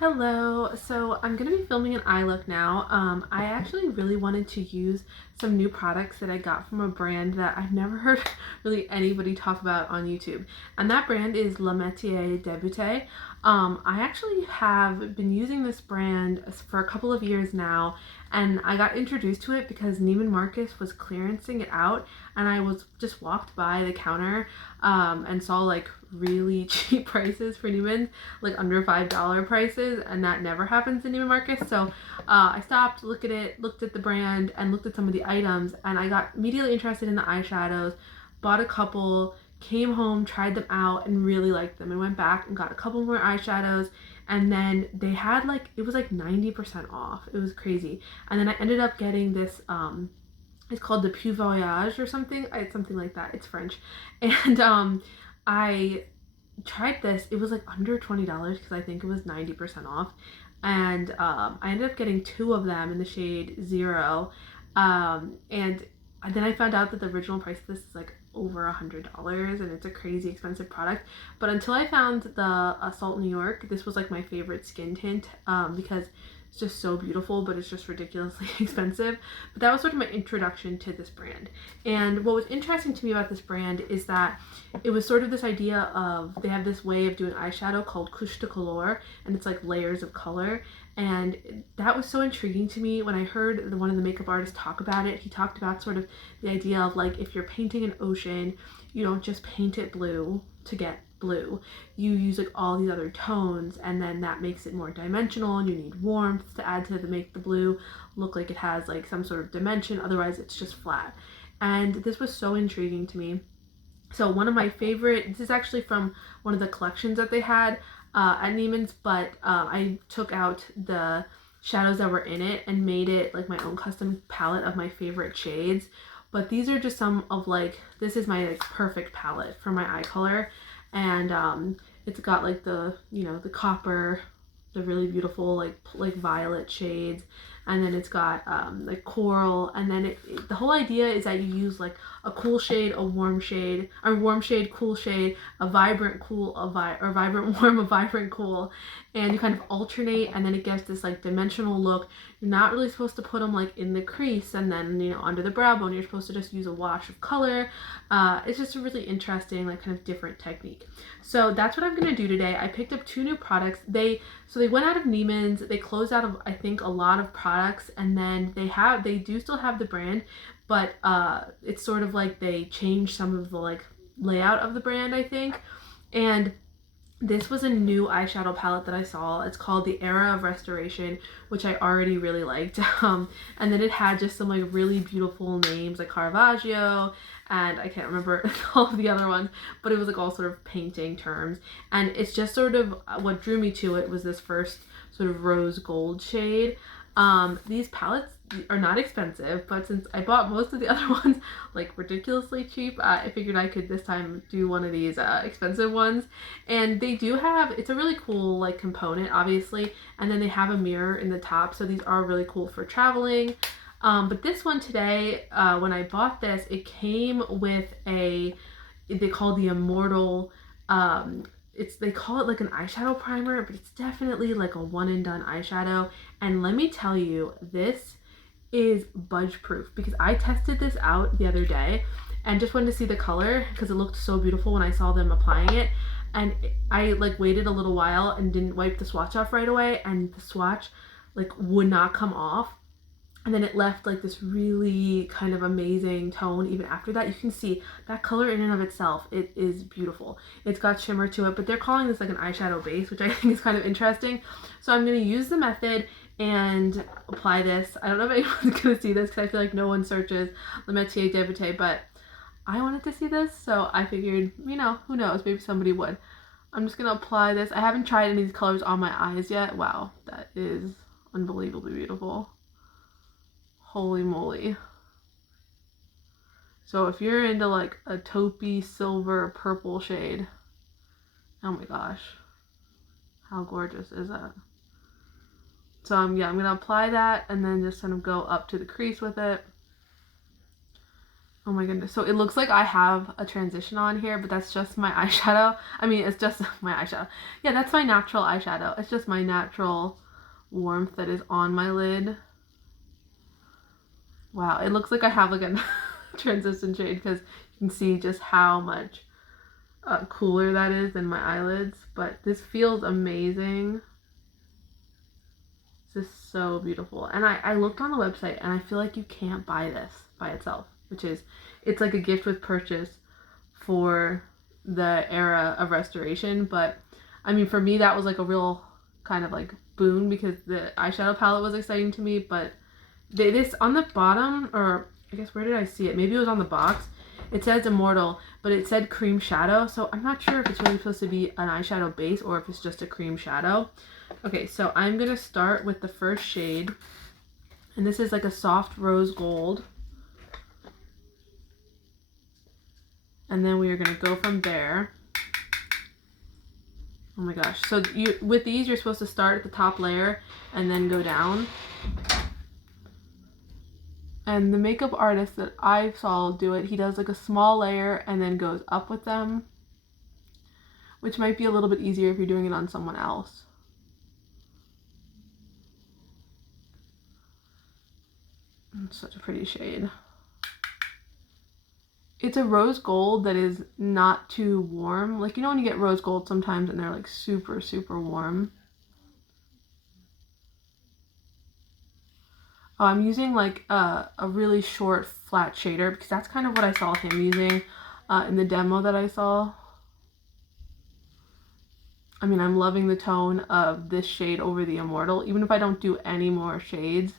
Hello, so I'm going to be filming an eye look now. I actually really wanted to use some new products that I got from a brand that I've never heard really anybody talk about on YouTube. And that brand is Metier de Beaute. I actually have been using this brand for a couple of years now, and I got introduced to it because Neiman Marcus was clearancing it out, and I was just walked by the counter and saw like really cheap prices for Neiman, like under $5 prices, and that never happens in Neiman Marcus. So I stopped, looked at the brand, and looked at some of the items, and I got immediately interested in the eyeshadows, bought a couple, came home, tried them out, and really liked them, and went back and got a couple more eyeshadows. And then they had it was like 90% off. It was crazy. And then I ended up getting this it's called the Beaute Voyage or something. It's something like that. It's French. And I tried this. It was like under $20 because I think it was 90% off. And I ended up getting two of them in the shade Zero. And then I found out that the original price of this is like over $100, and it's a crazy expensive product. But until I found the Salt New York, this was like my favorite skin tint because it's just so beautiful, but it's just ridiculously expensive. But that was sort of my introduction to this brand. And what was interesting to me about this brand is that it was sort of this idea of, they have this way of doing eyeshadow called couche de couleur, and it's like layers of color. And that was so intriguing to me when I heard one of the makeup artists talk about it. He talked about sort of the idea of like, if you're painting an ocean, you don't just paint it blue to get blue. You use like all these other tones, and then that makes it more dimensional, and you need warmth to add to make the blue look like it has like some sort of dimension. Otherwise it's just flat. And this was so intriguing to me. So one of my favorite, this is actually from one of the collections that they had at Neiman's, but I took out the shadows that were in it and made it like my own custom palette of my favorite shades. But these are just some of like, this is my like perfect palette for my eye color. And it's got like the, the copper, the really beautiful like violet shades, and then it's got like coral, and then the whole idea is that you use like a cool shade, a warm shade, or warm shade, cool shade, a vibrant cool, or vibrant warm, a vibrant cool, and you kind of alternate, and then it gives this like dimensional look. You're not really supposed to put them like in the crease and then under the brow bone. You're supposed to just use a wash of color. It's just a really interesting like kind of different technique. So that's what I'm gonna do today. I picked up two new products. They went out of Neiman's. They closed out of, I think, a lot of products, and then they do still have the brand, but it's sort of like they changed some of the like layout of the brand, I think. And this was a new eyeshadow palette that I saw. It's called the Era of Restoration, which I already really liked. And then it had just some like really beautiful names like Caravaggio, and I can't remember all of the other ones, but it was like all sort of painting terms. And it's just sort of what drew me to it was this first sort of rose gold shade. These palettes are not expensive, but since I bought most of the other ones like ridiculously cheap, I figured I could this time do one of these expensive ones. And they do have, it's a really cool like component, obviously, and then they have a mirror in the top, so these are really cool for traveling. But this one today, when I bought this, it came with they call the Immortal, they call it like an eyeshadow primer, but it's definitely like a one and done eyeshadow. And let me tell you, this is budge proof, because I tested this out the other day and just wanted to see the color because it looked so beautiful when I saw them applying it. And I like waited a little while and didn't wipe the swatch off right away, and the swatch like would not come off. And then it left like this really kind of amazing tone even after that. You can see that color in and of itself, it is beautiful. It's got shimmer to it, but they're calling this like an eyeshadow base, which I think is kind of interesting. So I'm going to use the method and apply this. I don't know if anyone's going to see this because I feel like no one searches Le Metier de Beaute, but I wanted to see this, so I figured, who knows, maybe somebody would. I'm just going to apply this. I haven't tried any of these colors on my eyes yet. Wow, that is unbelievably beautiful. Holy moly. So if you're into like a taupey silver purple shade, oh my gosh, how gorgeous is that? So yeah, I'm gonna apply that and then just kind of go up to the crease with it. Oh my goodness. So it looks like I have a transition on here, but that's just my eyeshadow. I mean, it's just my eyeshadow. Yeah, that's my natural eyeshadow. It's just my natural warmth that is on my lid. Wow, it looks like I have like a transition shade because you can see just how much cooler that is than my eyelids. But this feels amazing. This is so beautiful. And I looked on the website and I feel like you can't buy this by itself, which is, it's like a gift with purchase for the era of restoration. But I mean, for me, that was like a real kind of like boon because the eyeshadow palette was exciting to me. But this on the bottom, or I guess where did I see it? Maybe it was on the box. It says Immortal, but it said cream shadow. So I'm not sure if it's really supposed to be an eyeshadow base or if it's just a cream shadow. Okay, so I'm going to start with the first shade. And this is like a soft rose gold. And then we are going to go from there. Oh my gosh. So with these, you're supposed to start at the top layer and then go down. And the makeup artist that I saw do it, he does like a small layer and then goes up with them, which might be a little bit easier if you're doing it on someone else. It's such a pretty shade. It's a rose gold that is not too warm. Like, you know when you get rose gold sometimes and they're like super, super warm? Oh, I'm using like a really short flat shader because that's kind of what I saw him using in the demo that I saw. I mean, I'm loving the tone of this shade over the Immortal, even if I don't do any more shades.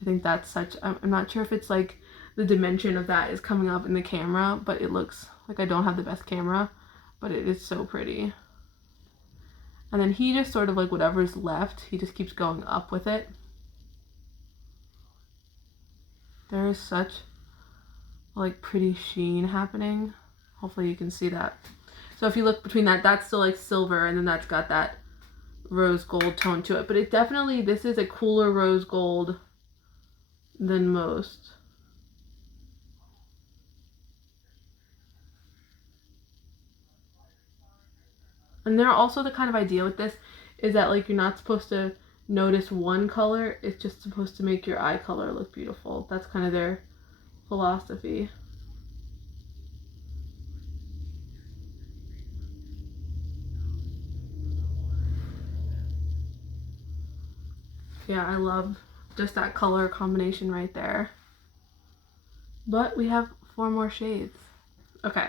I think that's such, I'm not sure if it's like the dimension of that is coming up in the camera, but it looks like I don't have the best camera, but it is so pretty. And then he just sort of like whatever's left, he just keeps going up with it. There is such like pretty sheen happening. Hopefully you can see that. So if you look between that, that's still like silver, and then that's got that rose gold tone to it. But it definitely, this is a cooler rose gold than most. And they're also the kind of idea with this is that like you're not supposed to notice one color, it's just supposed to make your eye color look beautiful. That's kind of their philosophy. Yeah, I love just that color combination right there. But we have 4 more shades. Okay,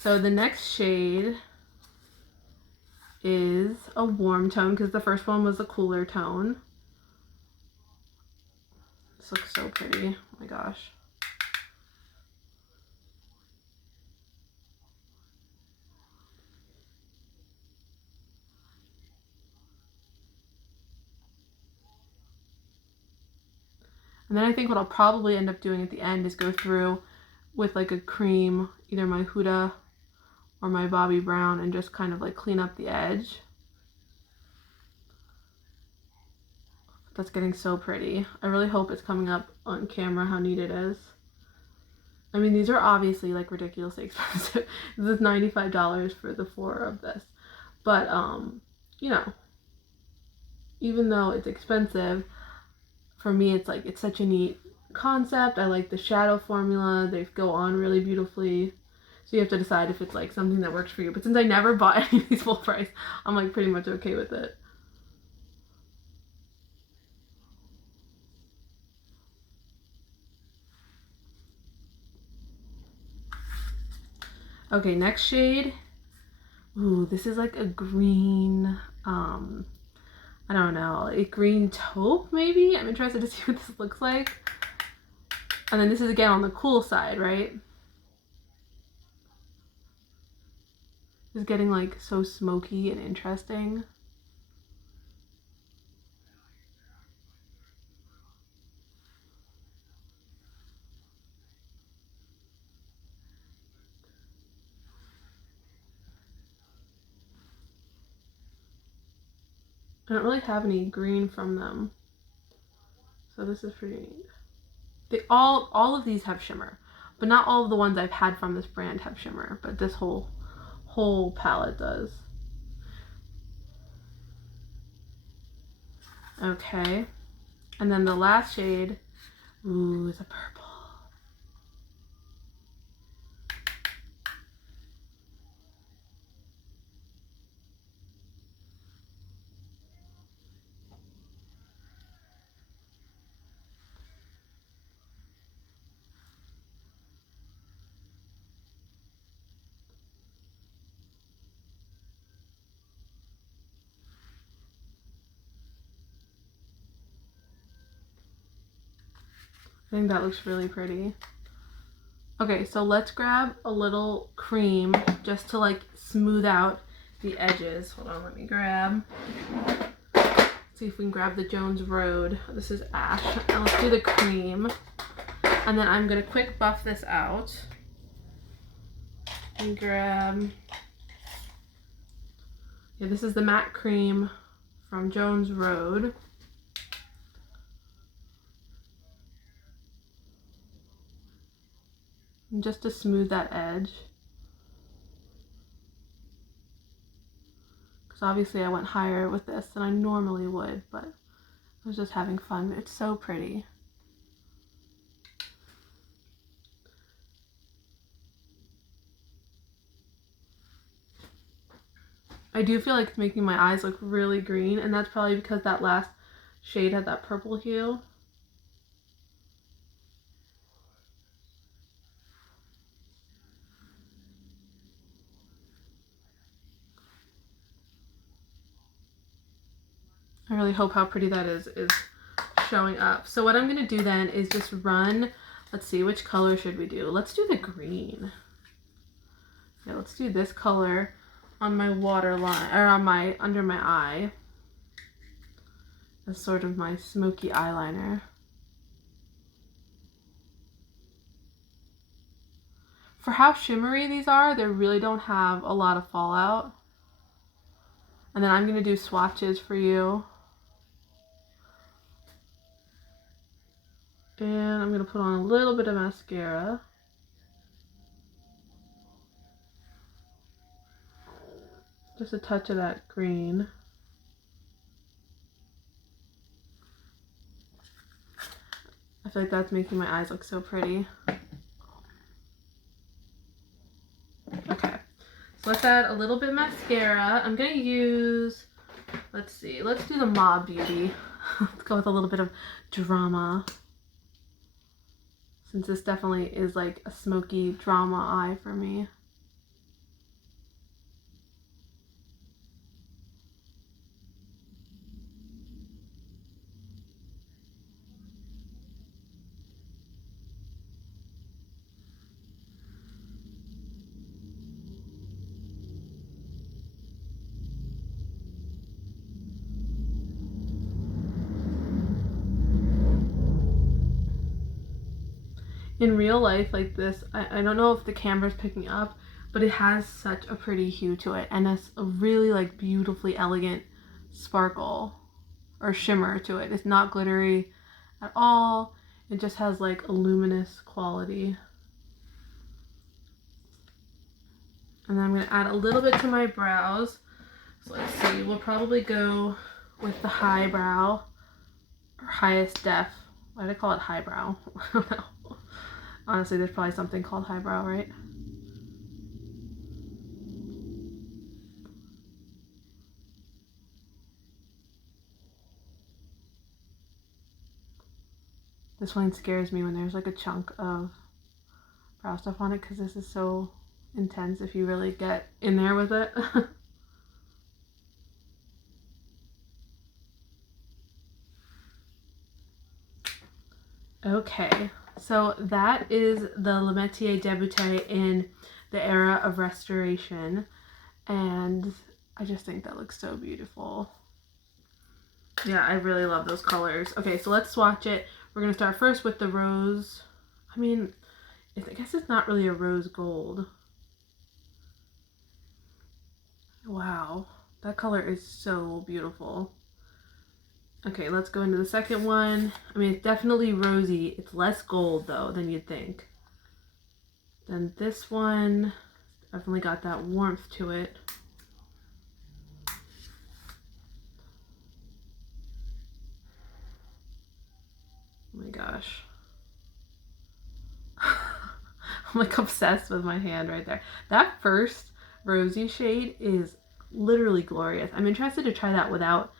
so the next shade is a warm tone because the first one was a cooler tone. This looks so pretty. Oh my gosh. And then I think what I'll probably end up doing at the end is go through with like a cream, either my Huda or my Bobbi Brown, and just kind of like clean up the edge. That's getting so pretty. I really hope it's coming up on camera how neat it is. I mean, these are obviously like ridiculously expensive. This is $95 for the 4 of this. But, you know, even though it's expensive, for me, it's like, it's such a neat concept. I like the shadow formula. They go on really beautifully. So you have to decide if it's like something that works for you. But since I never bought any of these full price, I'm like pretty much okay with it. Okay, next shade. Ooh, this is like a green, I don't know, a green taupe maybe? I'm interested to see what this looks like. And then this is again on the cool side, right? It's getting like so smoky and interesting. I don't really have any green from them. So this is pretty neat. They all of these have shimmer, But not all of the ones I've had from this brand have shimmer, but this whole palette does. Okay, and then the last shade, ooh, is a purple. I think that looks really pretty. Okay, so let's grab a little cream just to like smooth out the edges. Hold on, let me grab. See if we can grab the Jones Road. This is Ash. And let's do the cream. And then I'm gonna quick buff this out. And grab, yeah, this is the matte cream from Jones Road. And just to smooth that edge. Because obviously I went higher with this than I normally would, but I was just having fun. It's so pretty. I do feel like it's making my eyes look really green, and that's probably because that last shade had that purple hue. I really hope how pretty that is showing up. So what I'm going to do then is just run, let's see, which color should we do? Let's do the green. Yeah, let's do this color on my waterline, or on my, under my eye. As sort of my smoky eyeliner. For how shimmery these are, they really don't have a lot of fallout. And then I'm going to do swatches for you. And I'm going to put on a little bit of mascara. Just a touch of that green. I feel like that's making my eyes look so pretty. Okay, so let's add a little bit of mascara. I'm going to use, let's see, let's do the Mob Beauty. Let's go with a little bit of drama. Since this definitely is like a smoky drama eye for me. In real life, like this, I don't know if the camera's picking up, but it has such a pretty hue to it, and it's a really like beautifully elegant sparkle or shimmer to it. It's not glittery at all. It just has like a luminous quality. And then I'm going to add a little bit to my brows. So let's see, we'll probably go with the highbrow or highest def. Why did I call it highbrow? I don't know. Honestly, there's probably something called highbrow, right? This one scares me when there's like a chunk of brow stuff on it, because this is so intense if you really get in there with it. Okay, so that is the Metier Beaute in the era of restoration, and I just think that looks so beautiful. Yeah, I really love those colors. Okay, so let's swatch it. We're going to start first with the rose. I mean, I guess it's not really a rose gold. Wow, that color is so beautiful. Okay, let's go into the second one. I mean, it's definitely rosy. It's less gold, though, than you'd think. Then this one definitely got that warmth to it. Oh my gosh. I'm like obsessed with my hand right there. That first rosy shade is literally glorious. I'm interested to try that without,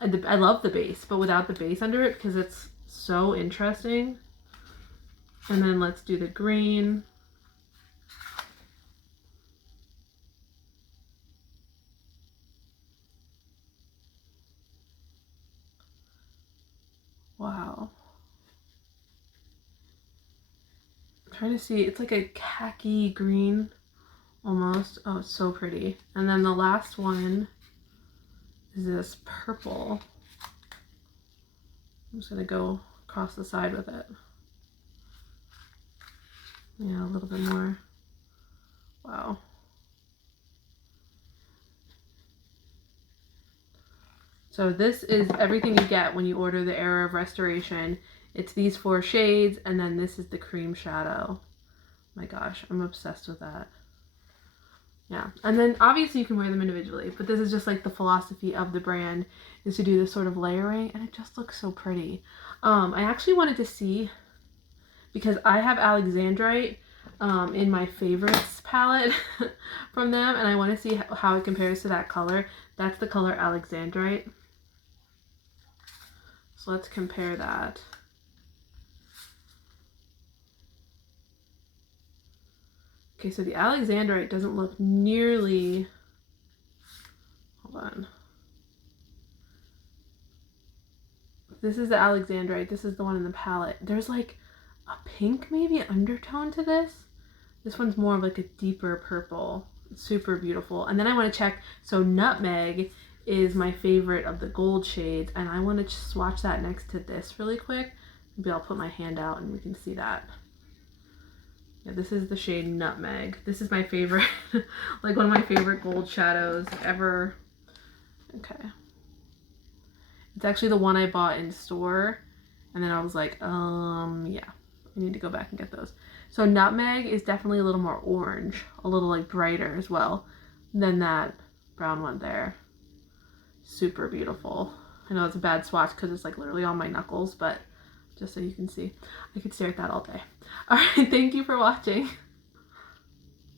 I love the base, but without the base under it because it's so interesting. And then let's do the green. Wow. I'm trying to see, it's like a khaki green almost. Oh, it's so pretty. And then the last one is this purple. I'm just gonna go across the side with it. Yeah, a little bit more. Wow. So this is everything you get when you order the Era of Restoration. It's these 4 shades, and then this is the cream shadow. My gosh, I'm obsessed with that. Yeah, and then obviously you can wear them individually, but this is just like the philosophy of the brand is to do this sort of layering, and it just looks so pretty. I actually wanted to see, because I have Alexandrite in my favorites palette from them, and I want to see how it compares to that color. That's the color Alexandrite. So let's compare that. Okay, so the Alexandrite doesn't look nearly, hold on. This is the Alexandrite. This is the one in the palette. There's like a pink maybe undertone to this. This one's more of like a deeper purple. It's super beautiful. And then I want to check, so Nutmeg is my favorite of the gold shades, and I want to swatch that next to this really quick. Maybe I'll put my hand out and we can see that. Yeah, this is the shade Nutmeg. This is my favorite, like one of my favorite gold shadows ever. Okay. It's actually the one I bought in store, and then I was like, yeah, I need to go back and get those. So Nutmeg is definitely a little more orange, a little like brighter as well than that brown one there. Super beautiful. I know it's a bad swatch because it's like literally on my knuckles, but just so you can see, I could stare at that all day. All right, thank you for watching.